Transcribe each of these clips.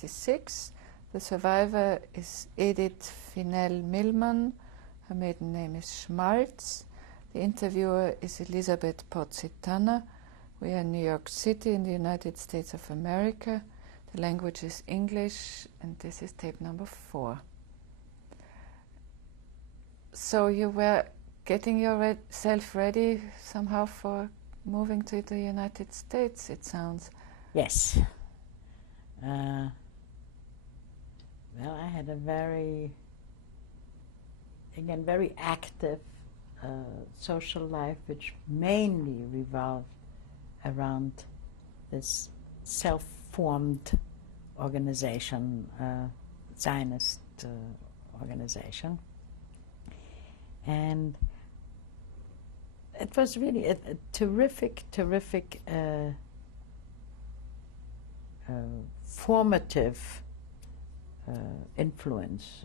1966. The survivor is Edith Finell-Millman. Her maiden name is Schmalz. The interviewer is Elizabeth Potzitana. We are in New York City in the United States of America. The language is English, and this is tape number 4. So you were getting yourself ready somehow for moving to the United States, it sounds. Yes. Well, I had a very active social life, which mainly revolved around this self-formed organization, Zionist organization. And it was really a terrific formative influence.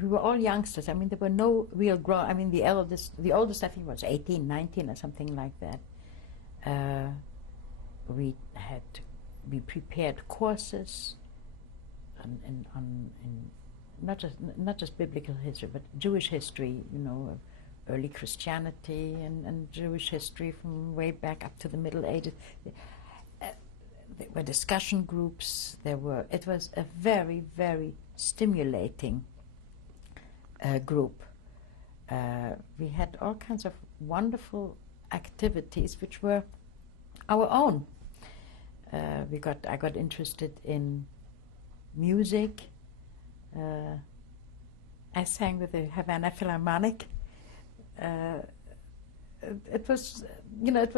We were all youngsters. I mean, there were no real grown. I mean, the oldest I think was 18, 19 or something like that. We prepared courses on not just biblical history, but Jewish history. You know, early Christianity and Jewish history from way back up to the Middle Ages. There were discussion groups. It was a very stimulating group. We had all kinds of wonderful activities which were our own. I got interested in music. I sang with the Havana Philharmonic. It was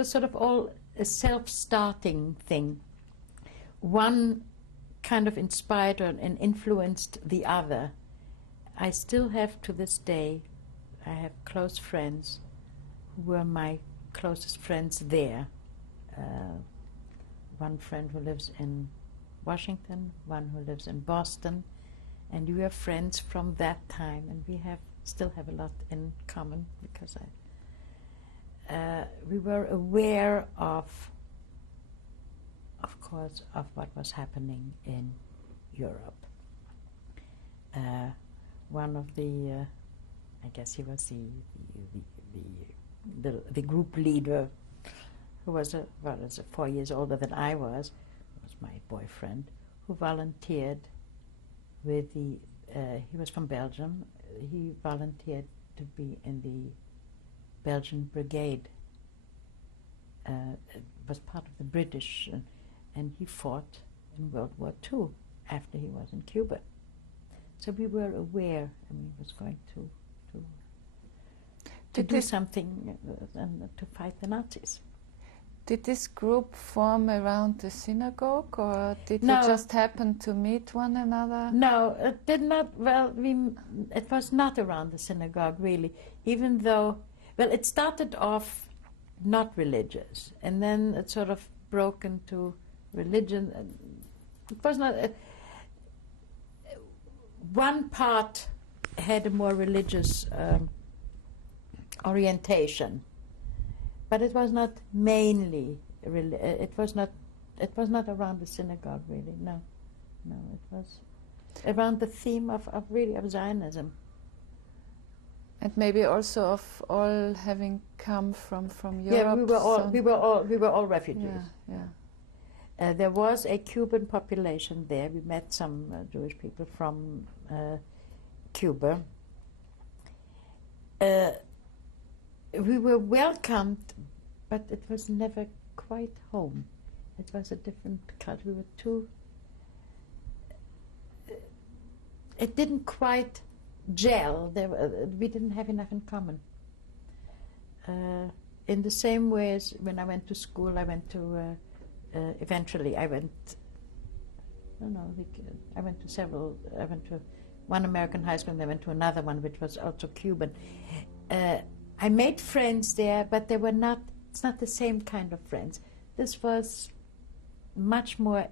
sort of all a self-starting thing. One kind of inspired and influenced the other. I still have, to this day, I have close friends who were my closest friends there. One friend who lives in Washington, one who lives in Boston, and we are friends from that time, and we still have a lot in common because we were aware of course, of what was happening in Europe. One of the, I guess he was the group leader, who was 4 years older than I was my boyfriend, who volunteered with he was from Belgium. He volunteered to be in the Belgian brigade. Was part of the British, and he fought in World War II after he was in Cuba. So we were aware, and he was going to do something and to fight the Nazis. Did this group form around the synagogue, or did you just happen to meet one another? No, it did not. Well, it was not around the synagogue, really, even though, well, it started off not religious, and then it sort of broke into religion. It was not... one part had a more religious orientation, but it was not mainly it was not around the synagogue, really. No, it was around the theme of Zionism, and maybe also of all having come from Europe. Yeah, we were all refugees. Yeah. There was a Cuban population there. We met some Jewish people from Cuba. We were welcomed, but it was never quite home. It was a different culture. We were too... it didn't quite gel. We didn't have enough in common. In the same way as when I went to school, I went to... eventually, I went to several. I went to one American high school, and I went to another one, which was also Cuban. I made friends there, but they were not. It's not the same kind of friends. This was much more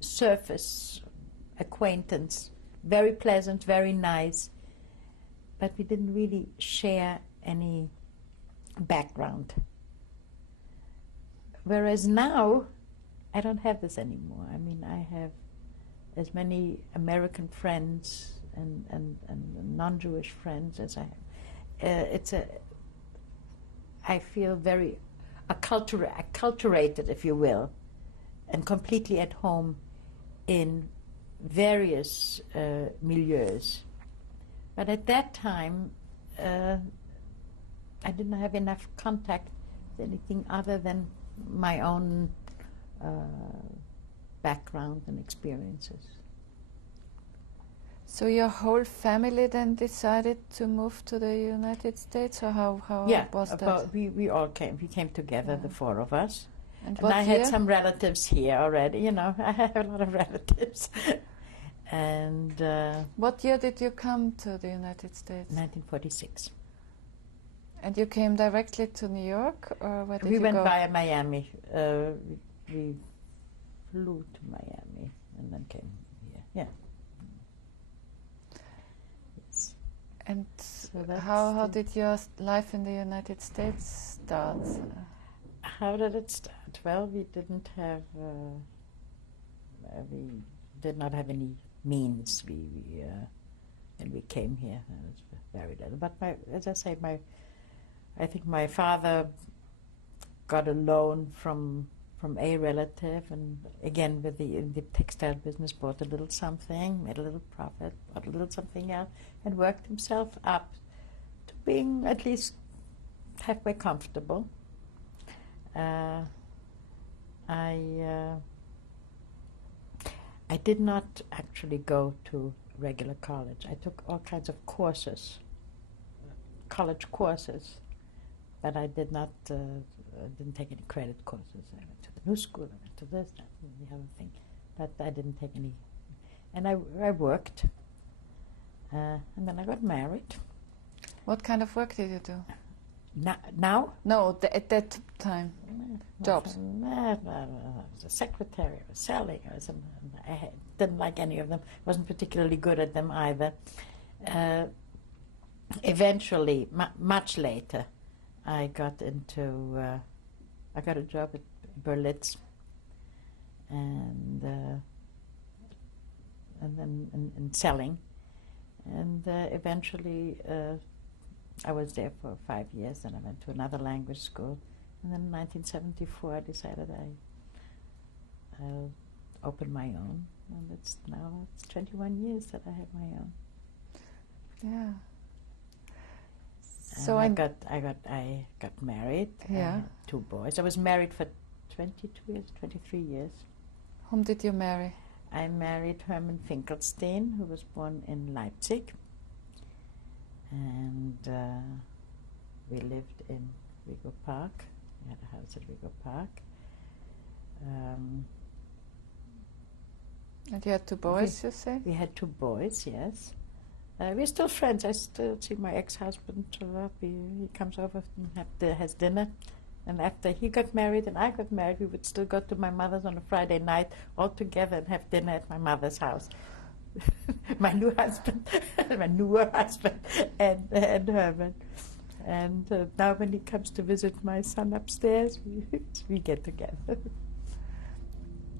surface acquaintance, very pleasant, very nice, but we didn't really share any background. Whereas now, I don't have this anymore. I mean, I have as many American friends and non-Jewish friends as I have. I feel very acculturated, if you will, and completely at home in various milieus. But at that time, I didn't have enough contact with anything other than my own background and experiences. So your whole family then decided to move to the United States, or how was that? We all came. We came together, the four of us. And I had some relatives here already. You know, I have a lot of relatives. And what year did you come to the United States? 1946. And you came directly to New York, or where did we you went go? via Miami. We flew to Miami and then came here. Yeah. Yes. And so how did your life in the United States start? How did it start? Well, we didn't have. We did not have any means. And we came here. It was very little. But as I say, I think my father got a loan from a relative, and again in the textile business, bought a little something, made a little profit, bought a little something else, and worked himself up to being at least halfway comfortable. I did not actually go to regular college. I took all kinds of courses, college courses, but I did not. Didn't take any credit courses. I went to the new school. I went to this, that, and the other thing, but I didn't take any. And I worked, and then I got married. What kind of work did you do? Now? No, at that time. Jobs. I was a secretary. I was selling. I didn't like any of them. Wasn't particularly good at them either. Eventually, much later, I got into. I got a job at Berlitz, and then in selling, and eventually. I was there for 5 years, and I went to another language school. And then in 1974, I decided I'll open my own, and it's 21 years that I have my own. Yeah. So I got married. Yeah. I had 2 boys. I was married for 23 years. Whom did you marry? I married Hermann Finkelstein, who was born in Leipzig. And we lived in Rego Park. We had a house at Rego Park. And you had 2 boys, you say? We had 2 boys, yes. We're still friends. I still see my ex-husband. He comes over and has dinner. And after he got married and I got married, we would still go to my mother's on a Friday night all together and have dinner at my mother's house. My newer husband, and Herman. And now when he comes to visit my son upstairs, we get together.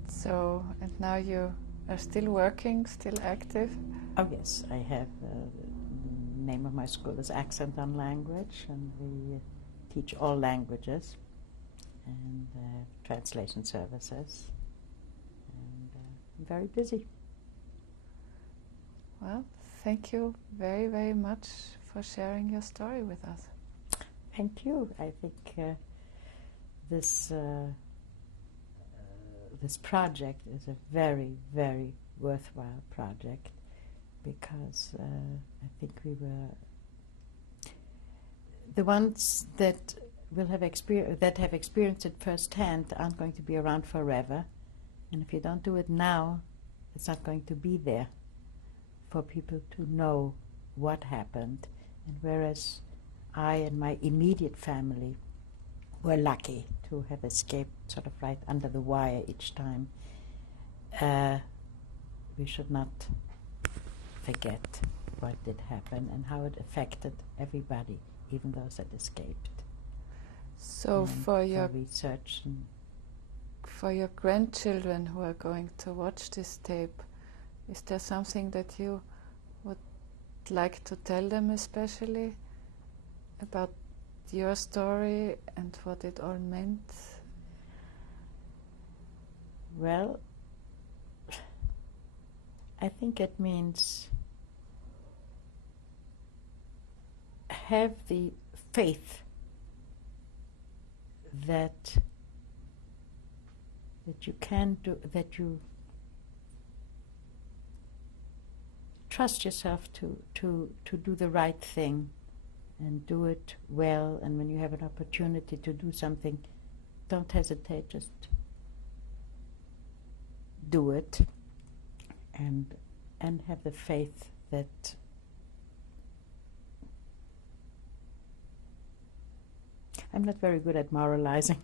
So, and now you are still working, still active? Oh yes, I have, the name of my school is Accent on Language, and we teach all languages and translation services. And I'm very busy. Well, thank you very, very much for sharing your story with us. Thank you. I think this project is a very, very worthwhile project, because I think we were the ones that have experienced it firsthand aren't going to be around forever, and if you don't do it now, it's not going to be there for people to know what happened. And whereas I and my immediate family were lucky to have escaped sort of right under the wire each time, we should not forget what did happen and how it affected everybody, even those that escaped. So for your research. for your grandchildren who are going to watch this tape, is there something that you would like to tell them especially about your story and what it all meant? Well, I think it means have the faith that you can do, that you trust yourself to do the right thing and do it well, and when you have an opportunity to do something, don't hesitate, just do it, and have the faith that I'm not very good at moralizing.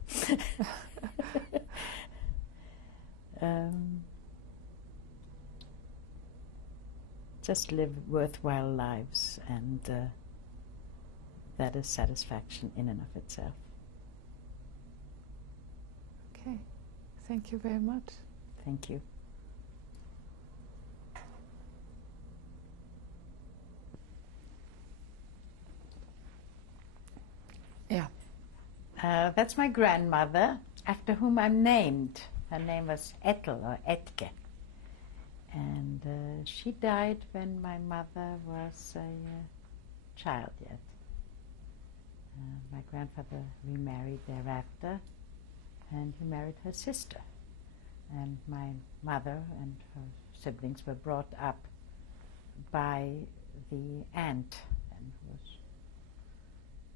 Just live worthwhile lives, and that is satisfaction in and of itself. Okay, thank you very much. Thank you. Yeah. That's my grandmother, after whom I'm named. Her name was Ethel, or Etke. And she died when my mother was a child yet. My grandfather remarried thereafter, and he married her sister. And my mother and her siblings were brought up by the aunt, and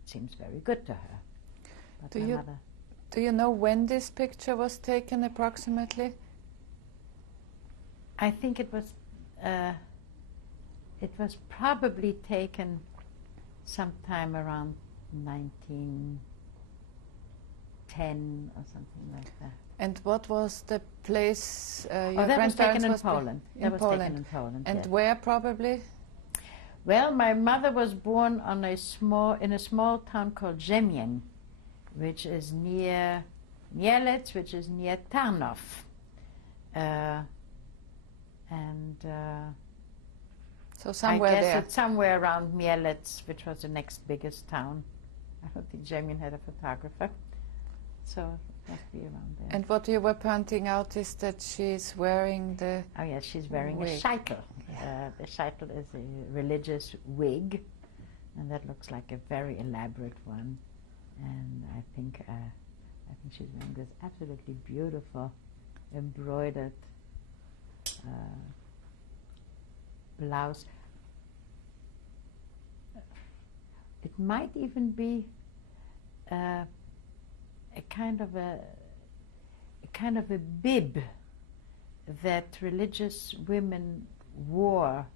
seems very good to her. But do you know when this picture was taken approximately? I think it was probably taken sometime around 1910 or something like that. And what was the place your that was taken in was Poland. In Poland. Taken in Poland. And yes. where probably? Well, my mother was born in a small town called Ziemień, which is near Mielec, which is near Tarnów. So somewhere I guess there. it's somewhere around Mielec, which was the next biggest town. I don't think Ziemień had a photographer, so it must be around there. And what you were pointing out is that she's wearing the... Oh yes, she's wearing wig. a scheitel. The scheitel is a religious wig, and that looks like a very elaborate one. And I think she's wearing this absolutely beautiful embroidered blouse. It might even be a kind of a bib that religious women wore,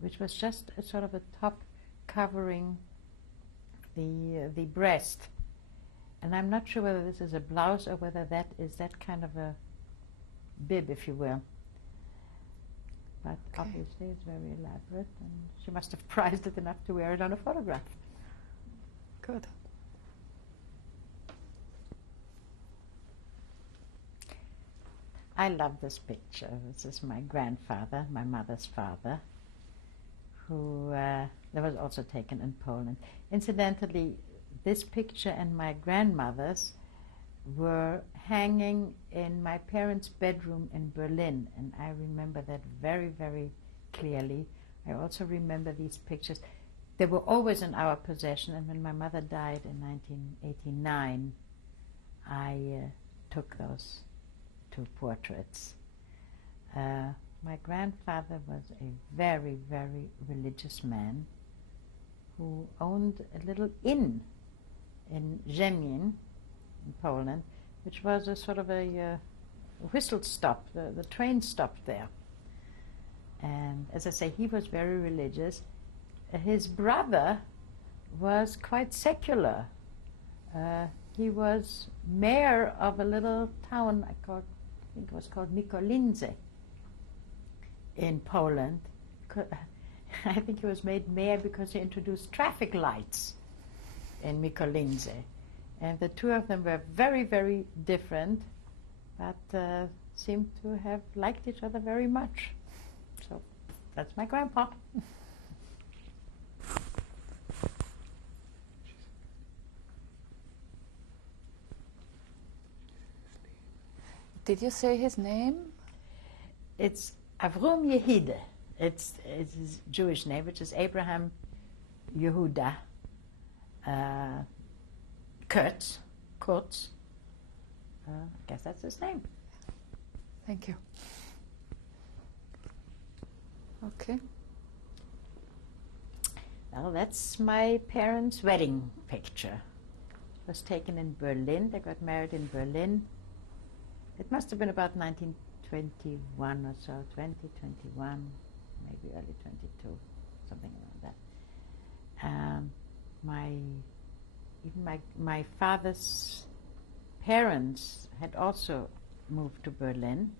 which was just a sort of a top covering the breast. And I'm not sure whether this is a blouse or whether that is that kind of a bib, if you will. But okay. Obviously it's very elaborate, and she must have prized it enough to wear it on a photograph. Good. I love this picture. This is my grandfather, my mother's father, who that was also taken in Poland. Incidentally, this picture and my grandmother's were hanging in my parents' bedroom in Berlin, and I remember that very, very clearly. I also remember these pictures. They were always in our possession, and when my mother died in 1989, I took those two portraits. My grandfather was a very, very religious man who owned a little inn in Ziemień, in Poland, which was a sort of a whistle stop. The train stopped there. And as I say, he was very religious. His brother was quite secular. He was mayor of a little town, I think it was called Mikolince in Poland. I think he was made mayor because he introduced traffic lights in Mikolince. And the two of them were very, very different, but seemed to have liked each other very much. So that's my grandpa. Did you say his name? It's Avrom Yehide. It's his Jewish name, which is Abraham Yehuda Kurtz. I guess that's his name. Thank you. Okay. Well, that's my parents' wedding picture. It was taken in Berlin. They got married in Berlin. It must have been about 1921 or so, 2021, maybe early 22, something around that. My father's parents had also moved to Berlin,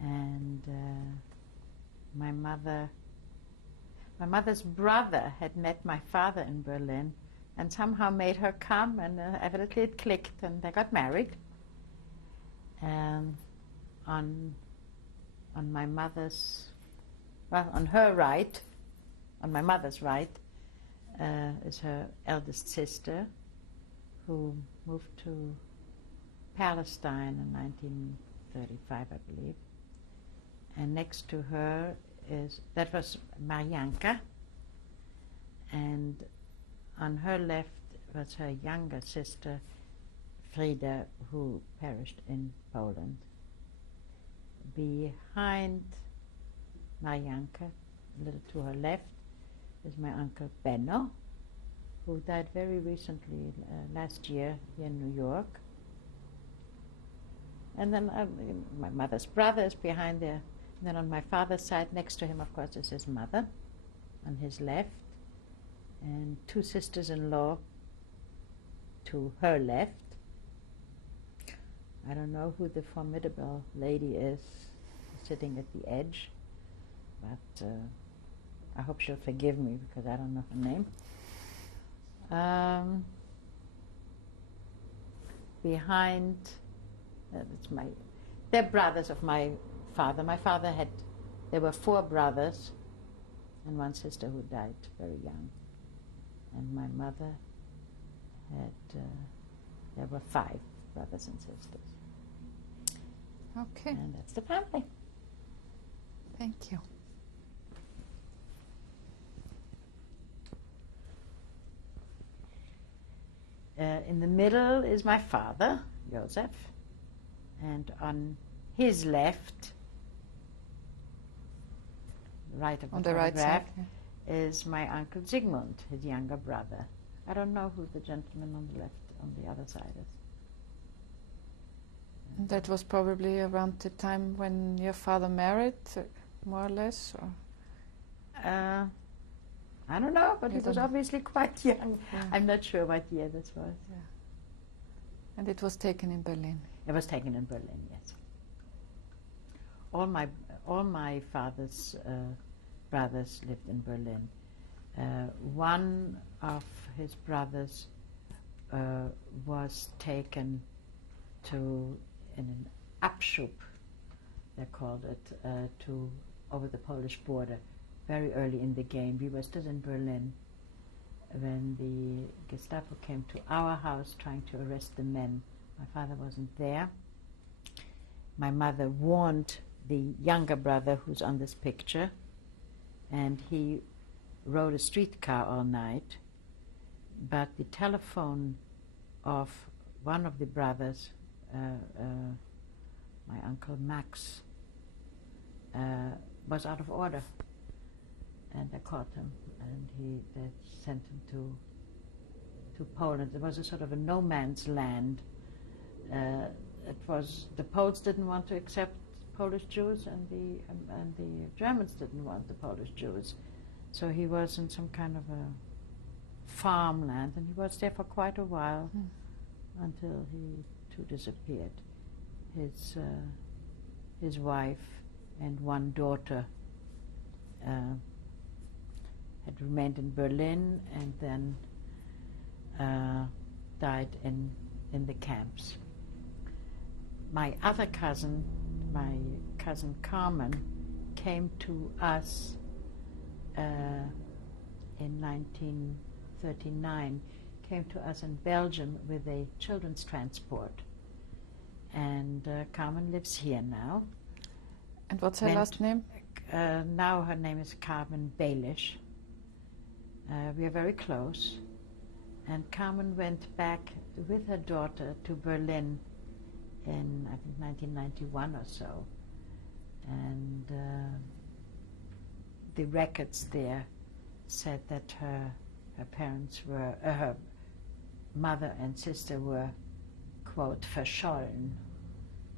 and my mother's brother had met my father in Berlin and somehow made her come, and evidently it clicked, and they got married. On my mother's, well, on her right, on my mother's right, is her eldest sister, who moved to Palestine in 1935, I believe. And next to her that was Marianka, and on her left was her younger sister, Frida, who perished in Poland. Behind Marianka, a little to her left, is my uncle Benno, who died very recently, last year, here in New York. And then my mother's brother is behind there. And then on my father's side, next to him, of course, is his mother, on his left, and two sisters-in-law to her left. I don't know who the formidable lady is sitting at the edge, but I hope she'll forgive me because I don't know her name. Behind, they're brothers of my father. My father there were 4 brothers and 1 sister who died very young. And my mother there were 5 brothers and sisters. Okay. And that's the family. Thank you. In the middle is my father, Joseph, and on his left, right of the right photograph, side, yeah, is my uncle Zygmunt, his younger brother. I don't know who the gentleman on the left, on the other side is. And that was probably around the time when your father married, more or less, or? I don't know, but You he was don't- obviously quite young. Yeah. I'm not sure what year this was. Yeah. And it was taken in Berlin. It was taken in Berlin, yes. All my father's brothers lived in Berlin. One of his brothers was taken in an Abschub, they called it, over the Polish border, very early in the game. We were still in Berlin when the Gestapo came to our house trying to arrest the men. My father wasn't there. My mother warned the younger brother who's on this picture, and he rode a streetcar all night, but the telephone of one of the brothers, my uncle Max, was out of order, and they caught him, and they sent him to Poland. It was a sort of a no man's land. The Poles didn't want to accept Polish Jews, and the Germans didn't want the Polish Jews. So he was in some kind of a farmland, and he was there for quite a while until he too disappeared. His wife and 1 daughter had remained in Berlin, and then died in the camps. My other cousin, my cousin Carmen, came to us in 1939, came to us in Belgium with a children's transport. And Carmen lives here now. And what's her last name? Now her name is Carmen Baelish. We are very close. And Carmen went back with her daughter to Berlin in, I think, 1991 or so. And the records there said that her parents were, her mother and sister were, quote, verschollen,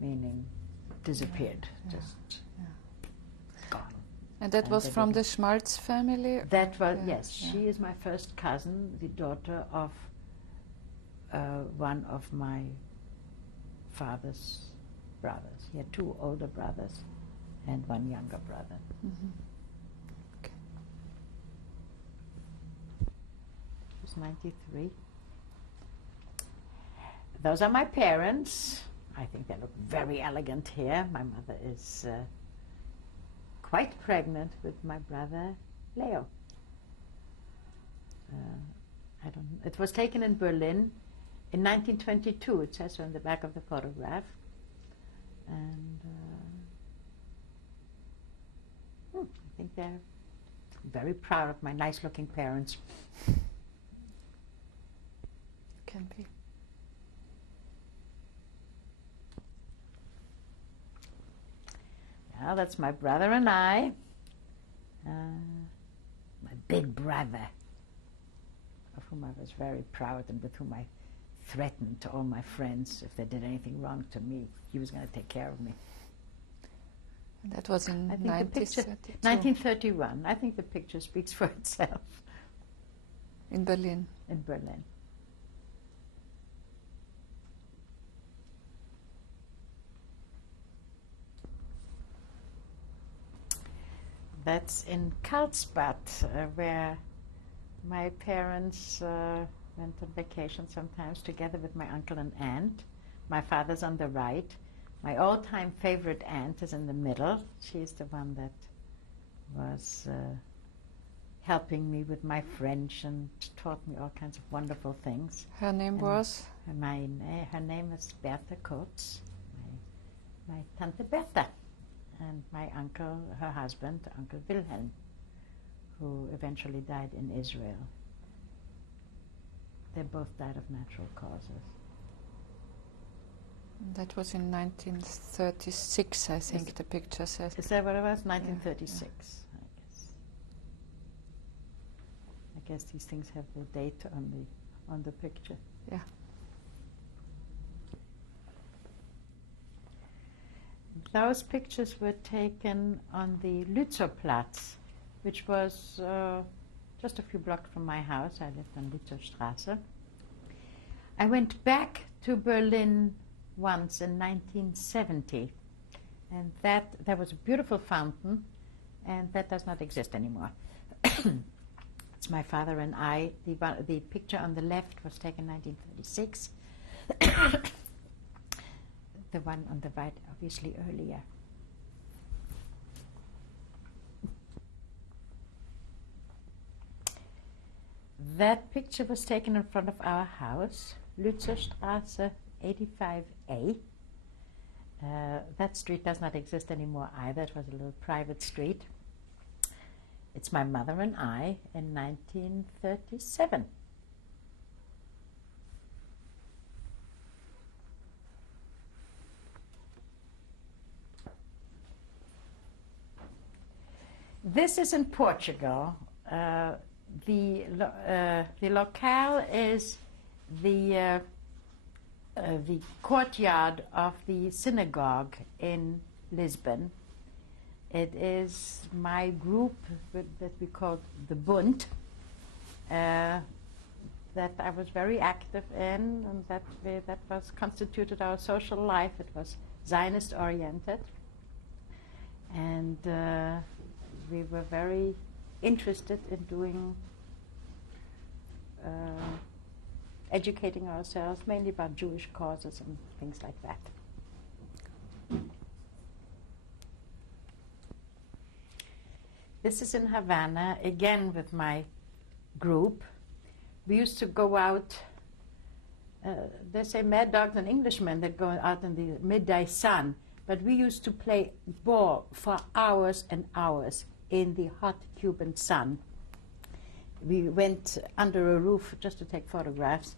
meaning disappeared, just gone. And that was from the Schmalz family? That was, yes. She is my first cousin, the daughter of one of my father's brothers. He had two older brothers and one younger brother. Mm-hmm. Okay. He was 93. Those are my parents. I think they look very elegant here. My mother is quite pregnant with my brother Leo. I don't. It was taken in Berlin in 1922. It says so on the back of the photograph. And I think they're very proud of my nice-looking parents. Can be. Well, that's my brother and I. My big brother, of whom I was very proud and with whom I threatened to all my friends if they did anything wrong to me, he was going to take care of me. And that was in 1931. I think the picture speaks for itself. In Berlin. In Berlin. That's in Karlsbad, where my parents went on vacation sometimes together with my uncle and aunt. My father's on the right. My all-time favorite aunt is in the middle. She's the one that was helping me with my French and taught me all kinds of wonderful things. Her name was? Her name is Bertha Kurz, my Tante Bertha. And my uncle, her husband, Uncle Wilhelm, who eventually died in Israel. They both died of natural causes. That was in 1936, I think the picture says. Is that what it was? 1936, yeah. I guess these things have the date on the picture. Yeah. Those pictures were taken on the Lützowplatz, which was just a few blocks from my house. I lived on Lützowstraße. I went back to Berlin once in 1970, and there was a beautiful fountain, and that does not exist anymore. It's my father and I. The picture on the left was taken in 1936. The one on the right, obviously earlier. That picture was taken in front of our house, Lützowstraße 85A. That street does not exist anymore either. It was a little private street. It's my mother and I in 1937. This is in Portugal. The locale is the courtyard of the synagogue in Lisbon. It is my group that we call the Bund, that I was very active in, and that was constituted our social life. It was Zionist oriented, and we were very interested in doing educating ourselves, mainly about Jewish causes and things like that. This is in Havana, again with my group. We used to go out, they say mad dogs and Englishmen that go out in the midday sun, but we used to play ball for hours and hours in the hot Cuban sun. We went under a roof just to take photographs.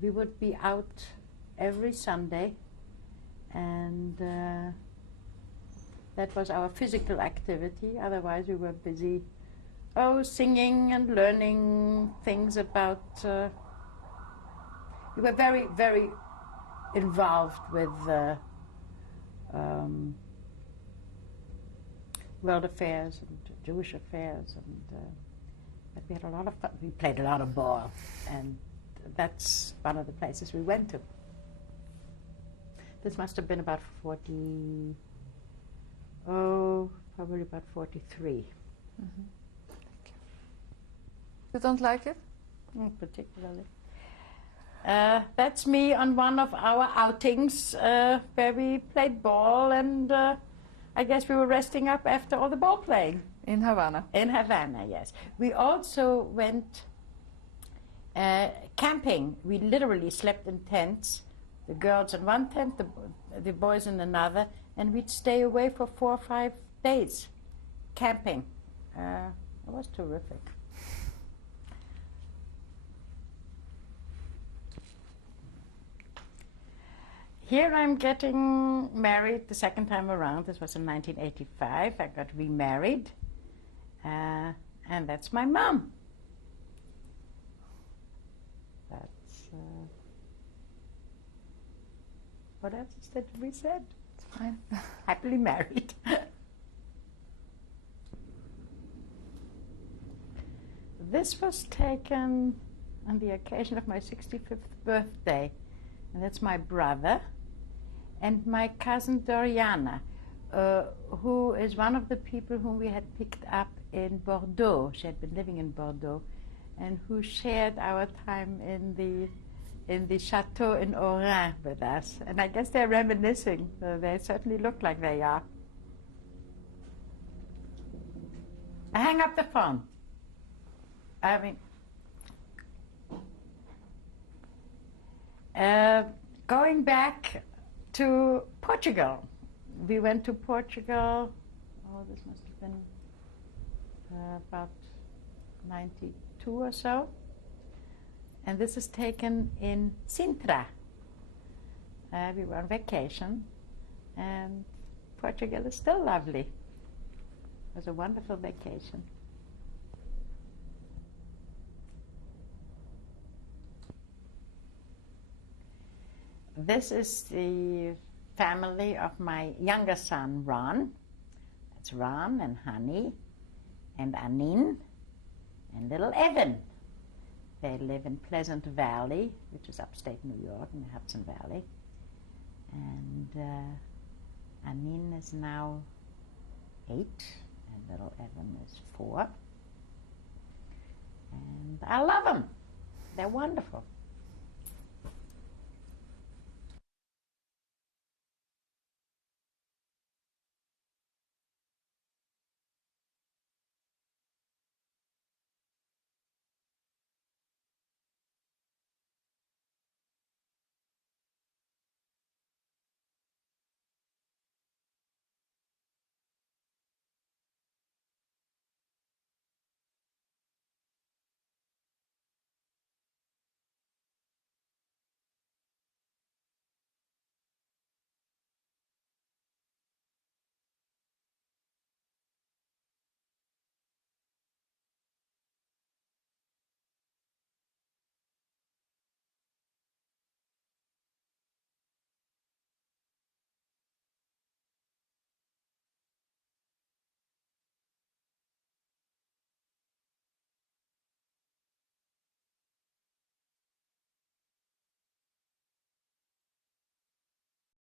We would be out every Sunday, and that was our physical activity. Otherwise, we were busy, singing and learning things about. We were very, very involved with world affairs and Jewish affairs, and but we had a lot of fun. We played a lot of ball, and that's one of the places we went to. This must have been about probably about 43. Mm-hmm. Thank you. You don't like it? Not particularly. That's me on one of our outings where we played ball, and I guess we were resting up after all the ball playing. In Havana? In Havana, yes. We also went camping. We literally slept in tents, the girls in one tent, the boys in another, and we'd stay away for 4 or 5 days camping. It was terrific. Here I'm getting married the second time around. This was in 1985. I got remarried. And that's my mom. That's... what else is there to be said? It's fine. Happily married. This was taken on the occasion of my 65th birthday. And that's my brother and my cousin Doriana, who is one of the people whom we had picked up in Bordeaux. She had been living in Bordeaux, and who shared our time in the chateau in Oran with us. And I guess they're reminiscing. They certainly look like they are. I hang up the phone. I mean, going back to Portugal. We went to Portugal, this must have been about 92 or so. And this is taken in Sintra. We were on vacation, and Portugal is still lovely. It was a wonderful vacation. This is the family of my younger son, Ron. That's Ron and Honey and Anin and little Evan. They live in Pleasant Valley, which is upstate New York in the Hudson Valley. And Anin is now 8 and little Evan is 4. And I love them. They're wonderful.